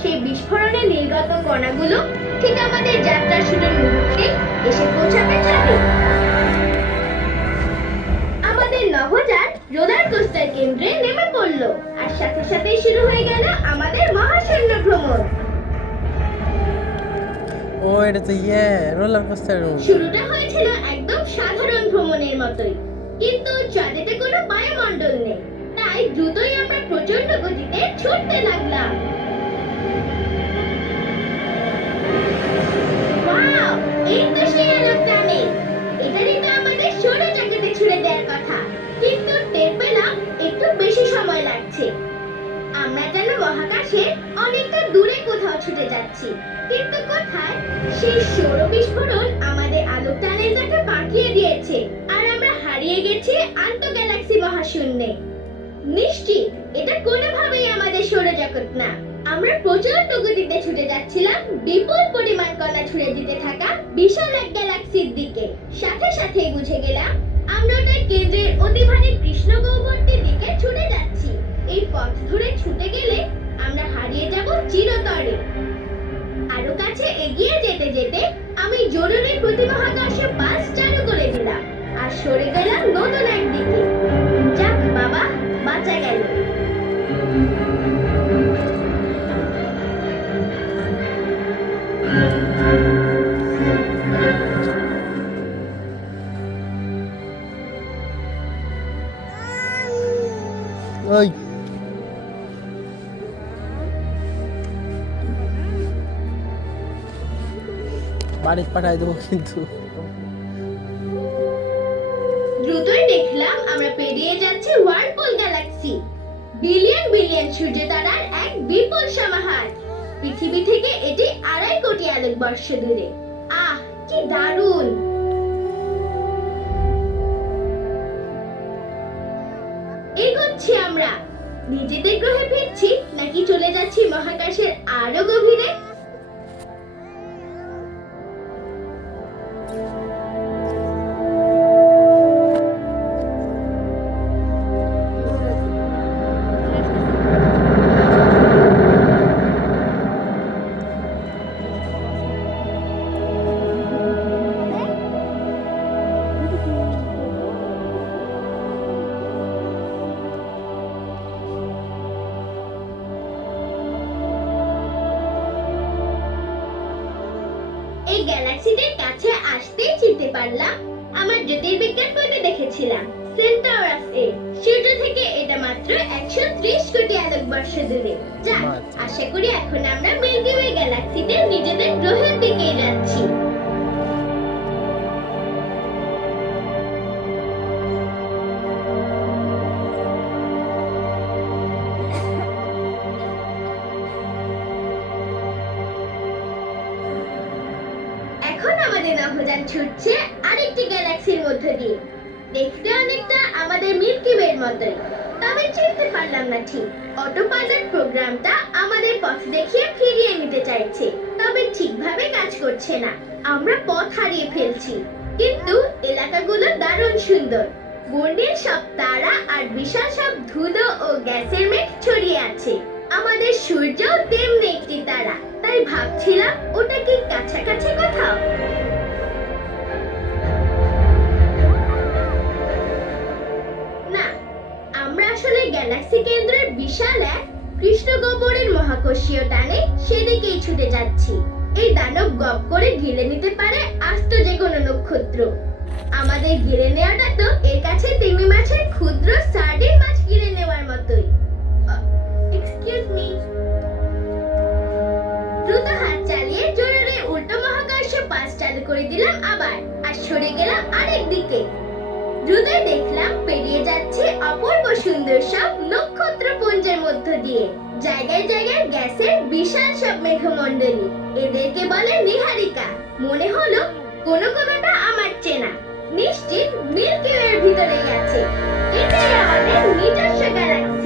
সেই বিস্ফোরণে নির্গত কণাগুলো ঠিক আমাদের যাত্রার শুরুর মুহূর্তে এসে পৌঁছাবে চাঁদে। আমাদের নভোযান রোলার কোস্টার কেন্দ্রে নেমে পড়ল, আর সাথে সাথে শুরু হয়ে গেল আমাদের মহাশূন্য ভ্রমণ। ও এটা তো রোলার কোস্টার। শুরুটা হয়েছিল একদম সাধারণ ভ্রমণের মতোই, কিন্তু চাঁদেতে কোনো বায়ুমণ্ডল নেই, তাই দ্রুতই আমরা প্রচন্ড গতিতে ছুটতে লাগলাম। ওয়াও, এই তো সেই আলোক টানে। এটারই তো আমাদের সৌরজগতে ছুড়ে দেওয়ার কথা, কিন্তু টের পেলাম একটু বেশি সময় লাগছে। আমরা যেন মহাকাশে অনেকটা দূরে কোথাও ছুটে যাচ্ছি, কিন্তু কোথায়? সেই সৌর বিস্ফোরণ আমাদের আলোক টানেল যাকে পাঠিয়ে দিয়েছে, আর আমরা হারিয়ে গেছি আন্তঃ গ্যালাক্সি মহাশূন্যে। নিশ্চিত এটা কোনোভাবেই আমাদের সৌরজগৎ না। আমরা প্রচন্ড গতিতে ছুটে যাচ্ছিলাম বিপুল পরিমাণ কণা ছুড়ে দিতে থাকা বিশাল এক গ্যালাক্সির দিকে। সাথে সাথেই বুঝে গেলাম আমরা তার কেন্দ্রের অতিভারী কৃষ্ণ গহ্বরটির দিকে ছুটে যাচ্ছি। এই পথ ধরে ছুটে গেলে আমরা হারিয়ে যাব চিরতরে। আরো কাছে এগিয়ে যেতে যেতে আমি জরুরি প্রতিমহাকাশে পাস চালু করে দিলাম আর সরে গেলাম নতুন এক দিকে। যাক বাবা, বাঁচা গেল। ওই বাড়ি পাঠাই দেবো কিন্তু। দ্রুতই দেখলাম আমরা পেরিয়ে যাচ্ছি ওয়ার্মপুল গ্যালাক্সি, বিলিয়ন বিলিয়ন সূর্যতারার এক বিপুল সমাহার। পৃথিবী থেকে এটি 2.5 কোটি আলোকবর্ষ দূরে। আহ, কি দারুণ! এগোচ্ছি আমরা। নিজেদের গ্রহে ফিরছি নাকি চলে যাচ্ছি মহাকাশের আরো গভীরে? এই গ্যালাক্সিটির কাছে আসতেই চিনতে পারলাম আমার জ্যোতির্বিজ্ঞান বইতে দেখেছিলাম সেন্টাউরাস এ। সূর্য থেকে এটা মাত্র 130 কোটি আলোকবর্ষ দূরে। যাক, আশা করি এখন আমরা মিল্কি ওয়ে গ্যালাক্সিতে নিজেদের গ্রহের দিকে যাচ্ছি। এখন আমাদের নভোযান ছুটছে আরেকটি গ্যালাক্সির মধ্য দিয়ে। দেখতে অনেকটা আমাদের মিল্কি ওয়ের মতোই, তবে চিনতে পারলাম না ঠিক। অটো পাইলট প্রোগ্রামটা আমাদের পথ দেখিয়ে ফিরিয়ে নিতে চাইছে, তবে ঠিকভাবে কাজ করছে না। আমরা পথ হারিয়ে ফেলছি, কিন্তু এলাকাগুলো দারুণ সুন্দর। বর্ণিল সব তারা আর বিশাল সব ধুলো ও গ্যাসের মেঘ ছড়িয়ে আছে। আমাদের সূর্য তেমনি একটি তারা, তাই ভাবছিলাম ওটা কি কাছাকাছি কোথাও। না, আমরা আসলে গ্যালাক্সি কেন্দ্রের বিশাল এক কৃষ্ণ গহ্বরের মহাকর্ষীয় টানে সেদিকেই ছুটে যাচ্ছি। এই দানব গপ করে গিলে নিতে পারে আস্ত যে কোনো নক্ষত্র। আমাদের গিলে নেওয়াটা তো এর কাছে তিমি মাছের ক্ষুদ্র সার্ডিন মাছ গিলে নেওয়ার মতোই। Excuse me. দ্রুত হাত চালিয়ে জরুরি উল্টো মহাকাশ পাস চালু করে দিলাম আবার, আর সরে গেলাম আরেক দিকে। দ্রুতই দেখলাম পেরিয়ে যাচ্ছে অপূর্ব সুন্দর সব নক্ষত্রপুঞ্জের মধ্য দিয়ে। জায়গায় জায়গায় গ্যাসের বিশাল সব মেঘমণ্ডলী, এদেরকে বলে নীহারিকা। মনে হলো কোনোটা আমার চেনা। নিশ্চিত মিল্কি ওয়ের ভিতরেই আছে। এটাই আমাদের নিজস্ব গ্যালাক্সি।